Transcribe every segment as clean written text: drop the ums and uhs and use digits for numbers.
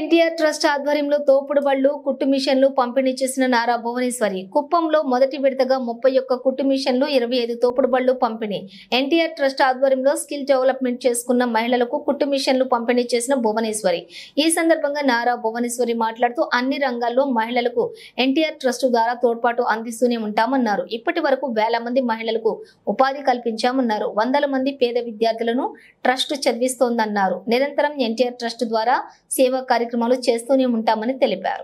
NTR trust ఆధ్వర్యంలో తోపుడు బళ్ళు కుట్టు మిషన్లు పంపిణీ చేసిన నారా భువనేశ్వరి కుప్పంలో మొదటి విడతగా 31 కుట్టు మిషన్లు 25 తోపుడు బళ్ళు పంపిణీ. ఎన్టీఆర్ ట్రస్ట్ ఆధ్వర్యంలో స్కిల్ డెవలప్మెంట్ చేసుకున్న మహిళలకు కుట్టు మిషన్లు పంపిణీ చేసిన భువనేశ్వరి. ఈ సందర్భంగా నారా భువనేశ్వరి మాట్లాడుతూ అన్ని రంగాల్లో మహిళలకు ఎన్టీఆర్ ట్రస్ట్ ద్వారా తోడ్పాటు అందిస్తూనే ఉంటామన్నారు. ఇప్పటి వరకు వేల మంది మహిళలకు ఉపాధి కల్పించామన్నారు. వందల మంది పేద విద్యార్థులను ట్రస్ట్ చదివిస్తోందన్నారు. నిరంతరం ఎన్టీఆర్ ట్రస్ట్ ద్వారా సేవా కార్యక్రమాలు చేస్తూనే ఉంటామని తెలిపారు.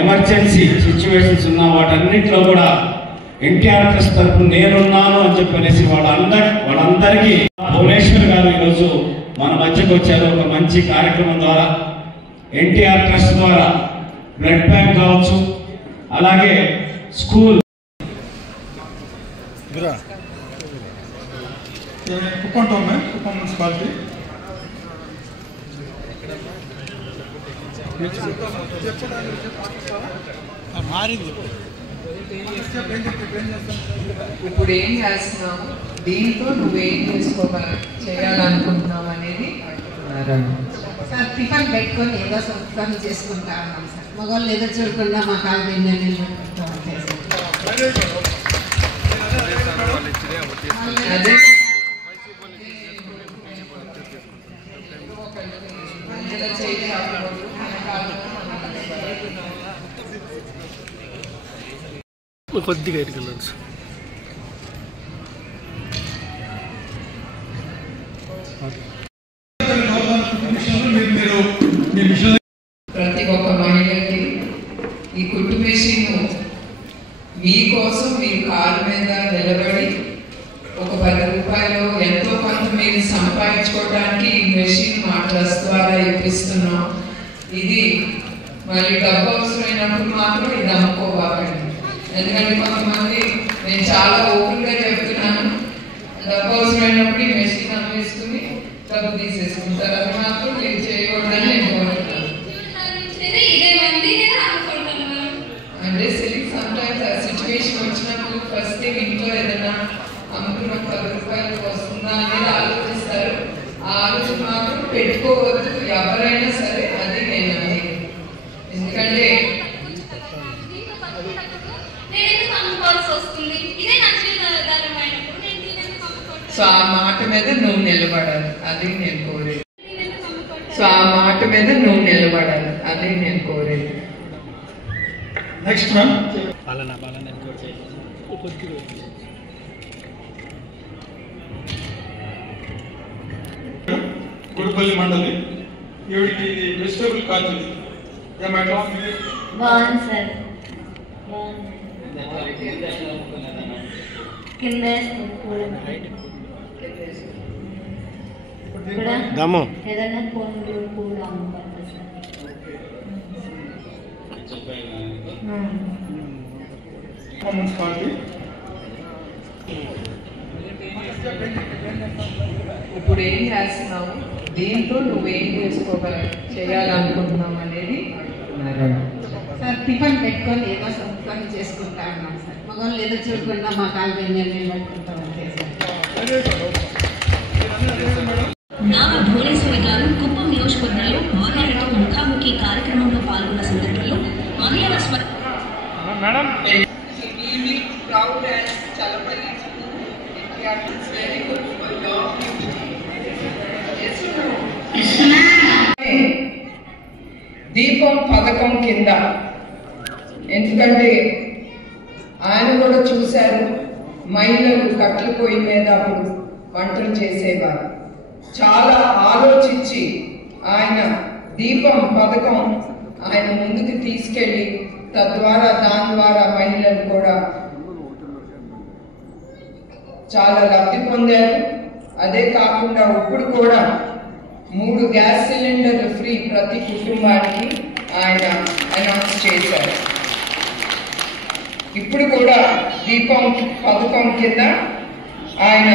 ఎమర్జెన్సీ సిచ్యువేషన్స్ ఉన్న వాటన్నిటిలో కూడా ఎన్టీఆర్ ట్రస్ట్ తరఫున నేనున్నాను అని చెప్పనేసి వాళ్ళందరికీ భువనేశ్వర్ గారు ఈరోజు మన మధ్యకు వచ్చారు. ఒక మంచి కార్యక్రమం ద్వారా ఎన్టీఆర్ ట్రస్ట్ ద్వారా బ్లడ్ బ్యాంక్ కావచ్చు, అలాగే school Kuppam town Kuppam municipality మారింది. ఇప్పుడు ఏం చేస్తున్నావు, దీంతో నువ్వేం చేయాలనుకుంటున్నావు అనేది సార్ టిఫిన్ పెట్టుకొని ఏదో పని చేసుకుంటా ఉన్నాం సార్. మగవాళ్ళు ఏదో చూడకుండా మా కాలు అదే కొద్దిగా ఎటుకెళ్ళండి సార్. ప్రతి ఒక్క మహిళకి ఈ కుట్టు మెషిన్ మీకోసం మీరు కాళ్ళ మీద నిలబడి ఒక 10 రూపాయలు ఎంతో కొంత మీరు సంపాదించుకోవడానికి ఈ మెషిన్ మా ట్రస్ట్ ద్వారా ఇప్పిస్తున్నాం. ఇది మళ్ళీ డబ్బు అవసరమైనప్పుడు మాత్రం ఇది అమ్ముకోవాలండి. ఎందుకంటే కొంతమంది నేను చాలా ఓపెన్గా చెప్తున్నాను, డబ్బు అవసరమైనప్పుడు ఈ మెషిన్ అమ్మేసుకుని డబ్బు తీసేసుకుంటారు. అది మాత్రం మీరు చేయకూడదని నేను కోరుతున్నాను. అంటే సమ్టైమ్స్ ఆ సిచ్యువేషన్ వచ్చినప్పుడు ఫస్ట్ థింగ్ ఇంట్లో ఏదైనా అమ్ముకున్న 10 రూపాయలు వస్తుందా అనేది ఆలోచిస్తారు. ఆ ఆలోచన మాత్రం పెట్టుకోవద్దు ఎవరైనా సరే. అది నేను అనేది ఎందుకంటే సో ఆ మాట మీద నువ్వు నిలబడాలి, అది నేను కోరేది. సో ఆ మాట మీద నువ్వు నిలబడాలి, అది నేను కోరేది. నెక్స్ట్ మ్యామ్ గుడిపల్లి మండలి ఈవిడికి వెజిటేబుల్ కాదు బాగుంది సార్, కింద ఏదైనా పూలు పూలు అమ్ముకోవాలి సార్. మున్సిపాలిటీ ఇప్పుడు ఏం చేస్తున్నావు, దీంతో నువ్వేం చేయాలనుకుంటున్నావు అనేది సార్ టిఫిన్ పెట్టుకొని ఏదో పని చేసుకుంటా ఉన్నాం సార్. మగవాళ్ళు ఏదో చూడకుండా మా కాలు పెట్టుకుంటాం అంతే సార్. నారా భువనేశ్వరి గారు కుప్పం నియోజకవర్గంలో మహిళలతో ముఖాముఖి కార్యక్రమంలో పాల్గొన్న సందర్భంలో మహిళల దీపం పథకం కింద, ఎందుకంటే ఆయన కూడా చూశారు మహిళలు కట్టెల పొయ్యి మీద అప్పుడు వంటలు చేసేవారు. చాలా ఆలోచించి ఆయన దీపం పథకం ఆయన ముందుకు తీసుకెళ్ళి తద్వారా దాని ద్వారా మహిళలు కూడా చాలా లబ్ధి పొందారు. అదే కాకుండా ఇప్పుడు కూడా 3 గ్యాస్ సిలిండర్లు ఫ్రీ ప్రతి కుటుంబానికి ఆయన అనౌన్స్ చేశారు. ఇప్పుడు కూడా దీపం పథకం కింద ఆయన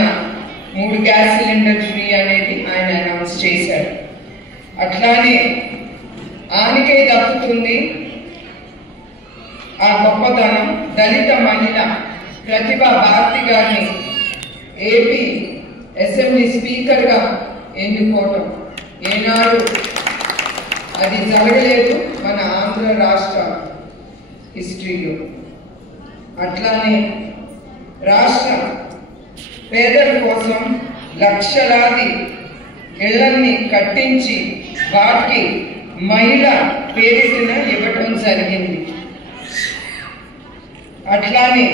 3 గ్యాస్ సిలిండర్ ఫ్రీ అనేది ఆయన అనౌన్స్ చేశారు. అట్లానే ఆయనకే దక్కుతుంది ఆ గొప్పతనం. దళిత మహిళ ప్రతిభా భారతి గారిని ఏపీ అసెంబ్లీ స్పీకర్గా ఎన్నుకోవటం ఏనాడు అది జరగలేదు మన ఆంధ్ర రాష్ట్ర హిస్టరీలో. అట్లానే రాష్ట్ర పేదల కోసం లక్షలాది ఇళ్లన్నీ కట్టించి వాటికి మహిళ పేరిటిన ఇవ్వటం జరిగింది. అట్లానే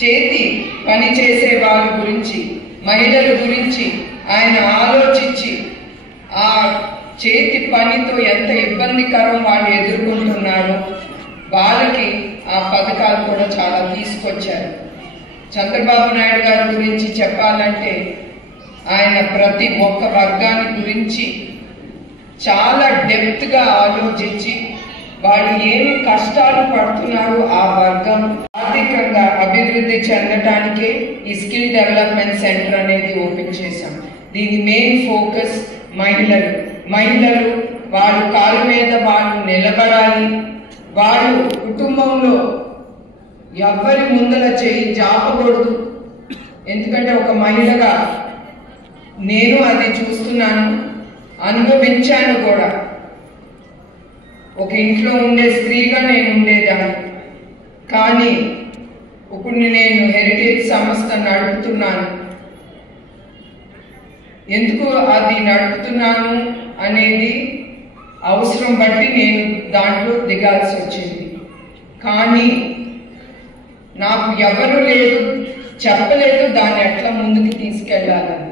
చేతి పని చేసే వాళ్ళ గురించి, మహిళల గురించి ఆయన ఆలోచించి ఆ చేతి పనితో ఎంత ఇబ్బందికరం వాళ్ళు ఎదుర్కొంటున్నారో వాళ్ళకి ఆ పథకాలు కూడా చాలా తీసుకొచ్చారు. చంద్రబాబు నాయుడు గారి గురించి చెప్పాలంటే ఆయన ప్రతి ఒక్క వర్గాన్ని గురించి చాలా డెప్త్గా ఆలోచించి వాళ్ళు ఏమి కష్టాలు పడుతున్నారో ఆ వర్గం ఆర్థికంగా అభివృద్ధి చెందటానికే ఈ స్కిల్ డెవలప్మెంట్ సెంటర్ అనేది ఓపెన్ చేశాం. దీని మెయిన్ ఫోకస్ మహిళలు వాళ్ళ కాళ్ళ మీద వాళ్ళు నిలబడాలి. వాళ్ళు కుటుంబంలో ఎవరి ముందల చేయి జాపకూడదు. ఎందుకంటే ఒక మహిళగా నేను అది చూస్తున్నాను, అనుభవించాను కూడా. ఒక ఇంట్లో ఉండే స్త్రీగా నేను ఉండేదాన్ని, కానీ ఇప్పుడు నేను హెరిటేజ్ సంస్థ నడుపుతున్నాను. ఎందుకు అది నడుపుతున్నాను అనేది అవసరం బట్టి నేను దాంట్లో దిగాల్సి వచ్చింది. కానీ నాకు ఎవరు లేదు, చెప్పలేదు దాన్ని ఎట్లా ముందుకు తీసుకెళ్ళాలని.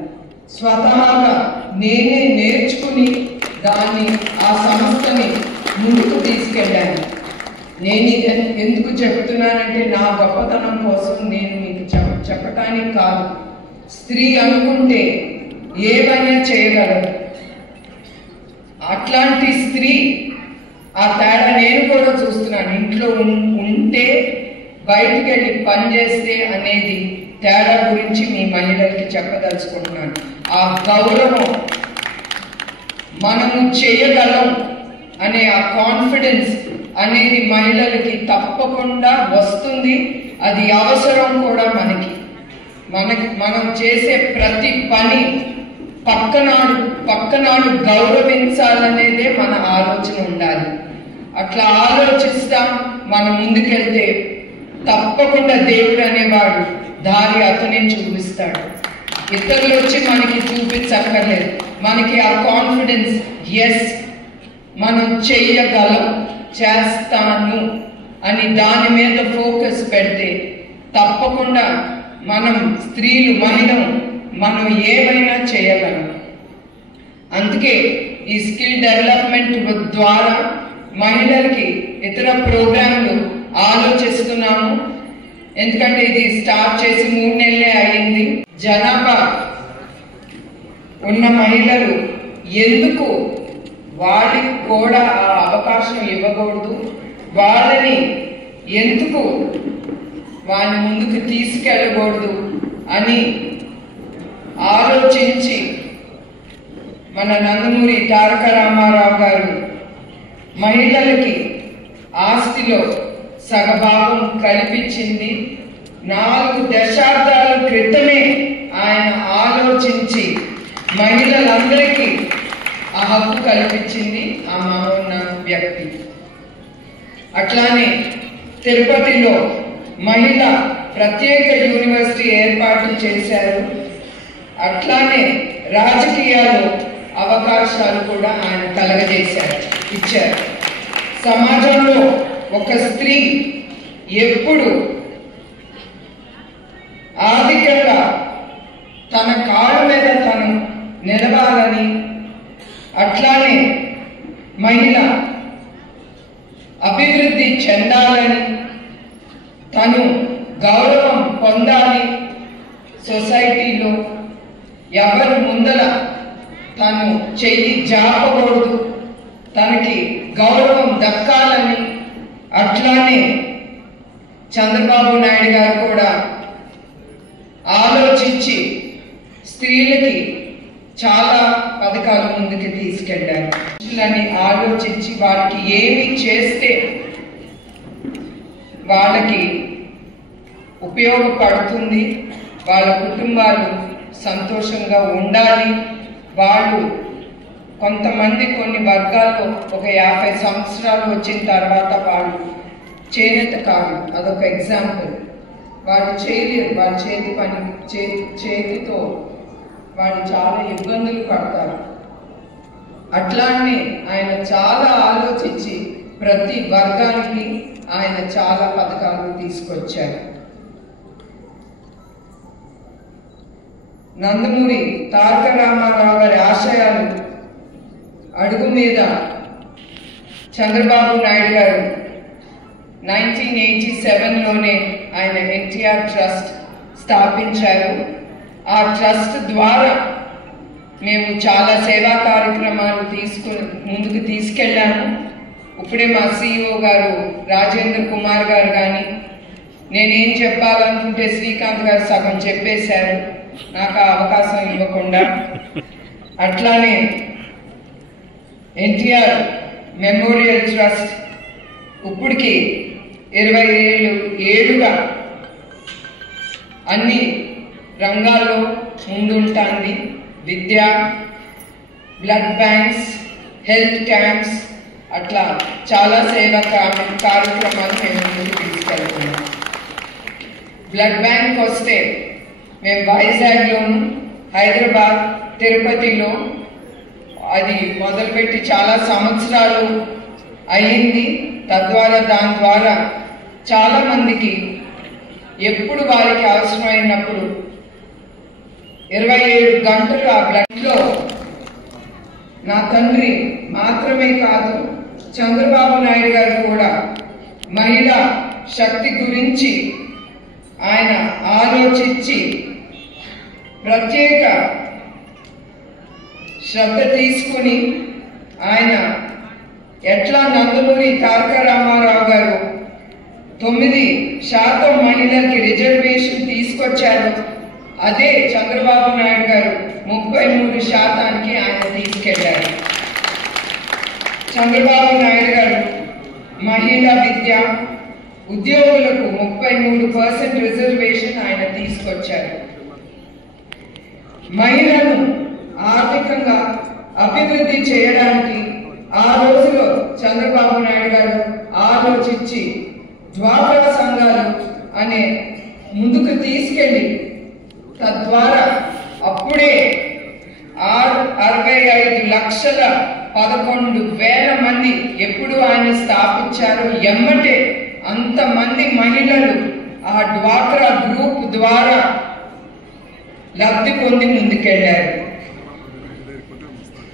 స్వతహాగా నేనే నేర్చుకుని దాన్ని ఆ సంస్థని ముందుకు తీసుకెళ్ళాను. నేను ఇది ఎందుకు చెప్తున్నానంటే నా గొప్పతనం కోసం నేను మీకు చెప్పటానికి కాదు. స్త్రీ అనుకుంటే ఏమైనా చేయగలరు. అట్లాంటి స్త్రీ ఆ తేడా నేను కూడా చూస్తున్నాను. ఇంట్లో ఉంటే బయటికి వెళ్ళి పనిచేస్తే అనేది తేడా గురించి మీ మహిళలకి చెప్పదలుచుకుంటున్నాను. ఆ గౌరవం, మనము చేయగలం అనే ఆ కాన్ఫిడెన్స్ అనేది మహిళలకి తప్పకుండా వస్తుంది. అది అవసరం కూడా మనం చేసే ప్రతి పని పక్కనాడు గౌరవించాలనేదే మన ఆలోచన ఉండాలి. అట్లా ఆలోచిస్తాం మనం ముందుకెళ్తే తప్పకుండా దేవుడు అనేవాడు దారి అతనే చూపిస్తాడు. ఇతరులు వచ్చి మనకి చూపించక్కర్లేదు. మనకి ఆ కాన్ఫిడెన్స్, ఎస్ మనం చెయ్యగలం, చేస్తాను అని దాని మీద ఫోకస్ పెడితే తప్పకుండా మనం స్త్రీలు, మనం ఏమైనా చేయగలం. అందుకే ఈ స్కిల్ డెవలప్మెంట్ ద్వారా మహిళలకి ఇతర ప్రోగ్రాంలు ఆలోచిస్తున్నాము. ఎందుకంటే ఇది స్టార్ట్ చేసి 3 నెలలే అయ్యింది. జనాభా ఉన్న మహిళలు ఎందుకు వాళ్ళకి కూడా ఆ అవకాశం ఇవ్వకూడదు, వాళ్ళని ఎందుకు వాళ్ళ ముందుకు తీసుకెళ్ళకూడదు అని ఆలోచించి మన నందమూరి తారక రామారావు గారు మహిళలకి ఆస్తిలో సగభాగం కల్పించింది. 4 దశాబ్దాల క్రితమే ఆయన ఆలోచించి మహిళలందరికీ ఆ హక్కు కల్పించింది ఆ మహోన్నత వ్యక్తి. అట్లానే తిరుపతిలో మహిళ ప్రత్యేక యూనివర్సిటీ ఏర్పాటు చేశారు. అట్లానే రాజకీయాల్లో అవకాశాలు కూడా ఆయన ఇచ్చారు. సమాజంలో ఒక స్త్రీ ఎప్పుడు ఆర్థికంగా తన కాళ్ళ మీద తను నిలవాలని, అట్లానే మహిళ అభివృద్ధి చెందాలని, తను గౌరవం పొందాలి, సొసైటీలో ఎవరు ముందల తను చెయ్యి జాపకూడదు, తనకి గౌరవం దక్కాలని, అట్లానే చంద్రబాబు నాయుడు గారు కూడా ఆలోచించి స్త్రీలకి చాలా పథకాలు ముందుకు తీసుకెళ్లారు. ఆలోచించి వాళ్ళకి ఏమి చేస్తే వాళ్ళకి ఉపయోగపడుతుంది. వాళ్ళ కుటుంబాలు సంతోషంగా ఉండాలి. వాళ్ళు కొంతమంది కొన్ని వర్గాల్లో ఒక 50 సంవత్సరాలు వచ్చిన తర్వాత వాళ్ళు చేనేత కాదు, అదొక ఎగ్జాంపుల్. వాళ్ళు చేయలేరు, వాళ్ళ చేతి పని చేతితో వాళ్ళు చాలా ఇబ్బందులు పడతారు. అట్లానే ఆయన చాలా ఆలోచించి ప్రతి వర్గానికి ఆయన చాలా పథకాలు తీసుకొచ్చారు. నందమూరి తారక రామారావు గారి ఆశయాలు అడుగు మీద చంద్రబాబు నాయుడు గారు 1987లోనే ఆయన ఎన్టీఆర్ ట్రస్ట్ స్థాపించారు. ఆ ట్రస్ట్ ద్వారా మేము చాలా సేవా కార్యక్రమాలు ముందుకు తీసుకెళ్ళాము. ఇప్పుడే మా CEO గారు రాజేంద్ర కుమార్ గారు కానీ నేనేం చెప్పాలనుకుంటే శ్రీకాంత్ గారు సగం చెప్పేశారు, నాకు ఆ అవకాశం ఇవ్వకుండా. అట్లానే ఎన్టీఆర్ మెమోరియల్ ట్రస్ట్ ఇప్పటికి 20 ఏళ్ళుగా అన్ని రంగాల్లో ముందుంటుంది. విద్య, బ్లడ్ బ్యాంక్స్, హెల్త్ క్యాంప్స్, అట్లా చాలా సేవా కార్యక్రమాలు మేము ముందుకు తీసుకెళ్తున్నాం. బ్లడ్ బ్యాంక్ వస్తే మేము వైజాగ్లోను, హైదరాబాద్, తిరుపతిలో అది మొదలుపెట్టి చాలా సంవత్సరాలు అయ్యింది. తద్వారా దాని ద్వారా చాలా మందికి ఎప్పుడు వారికి అవసరమైనప్పుడు 27 గంటలు ఆ బ్లడ్లో నా తండ్రి మాత్రమే కాదు, చంద్రబాబు నాయుడు గారు కూడా మహిళా శక్తి గురించి ఆయన ఆలోచించి ప్రత్యేక శ్రద్ధ తీసుకుని ఆయన ఎట్లా నందమూరి తారక రామారావు గారు 9% మహిళలకి రిజర్వేషన్ తీసుకొచ్చారు, అదే చంద్రబాబు నాయుడు గారు 33% ఆయన తీసుకెళ్లారు. చంద్రబాబు నాయుడు గారు మహిళా విద్య, ఉద్యోగులకు 33% రిజర్వేషన్ ఆయన తీసుకొచ్చారు. మహిళలను ఆర్థికంగా అభివృద్ధి చేయడానికి ఆ రోజులో చంద్రబాబు నాయుడు గారు ఆలోచించి డ్వాక్రా సంఘాలు అనే ముందుకు తీసుకెళ్ళి తద్వారా అప్పుడే 65 లక్షల 11,000 మంది ఎప్పుడు ఆయన స్థాపించారో ఎమ్మటే అంతమంది మహిళలు ఆ డ్వాక్రా గ్రూప్ ద్వారా లబ్ధి పొంది ముందుకెళ్లారు.